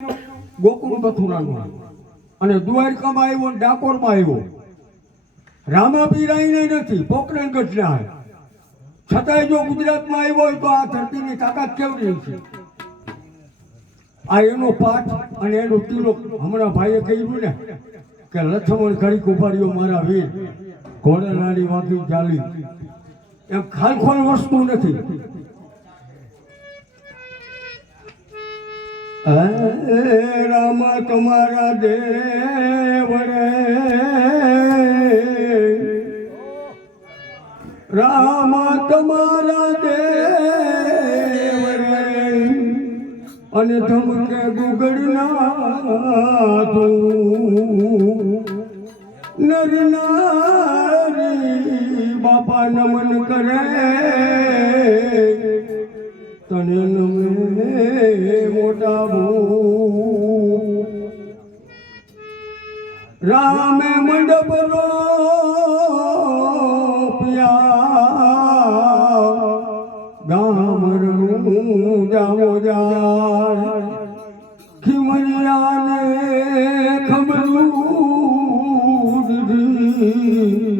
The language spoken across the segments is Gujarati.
ગોકુળ મથુરાનો અને દ્વારકામાં આવ્યો ને ડાકોરમાં આવ્યો. રામાપીર આઈને નથી, પોખરણ ગઢના. છતાંય જો ગુજરાતમાં આવ્યો હોય તો આ ધરતીની તાકાત કેવડી છે. આ એનો પાઠ અને એનો તિલક હમણાં ભાઈએ કહ્યું ને કે લક્ષ્મણ ઘડીક ઉભાર્યો મારા વીર, ઘોડાનારી વાંકી ચાલી. એમ ખાલખોલ વસ્તુ નથી. રામ તમારા દેવ રે, રામ તમારા દેવ રે, અને ધમકે ગુગળના તું નર નારી બાપા નમન કરે તને નમે મોટા ભૂ. રામે મંડપ રોપ્યા ગામ રણું જામો જાય. ખીમરિયાને ખબરું દીધી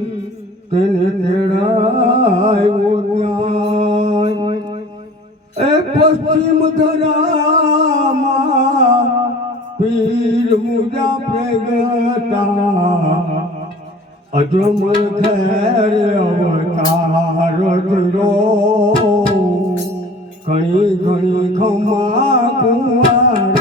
તેને તેડાયો ત્યાં. એ પશ્ચિમ ધરામાં પીર મુજા પ્રગટા અજમલ ખેર અવતાર ધરો ઘણી ઘણી ખમા કુંવાર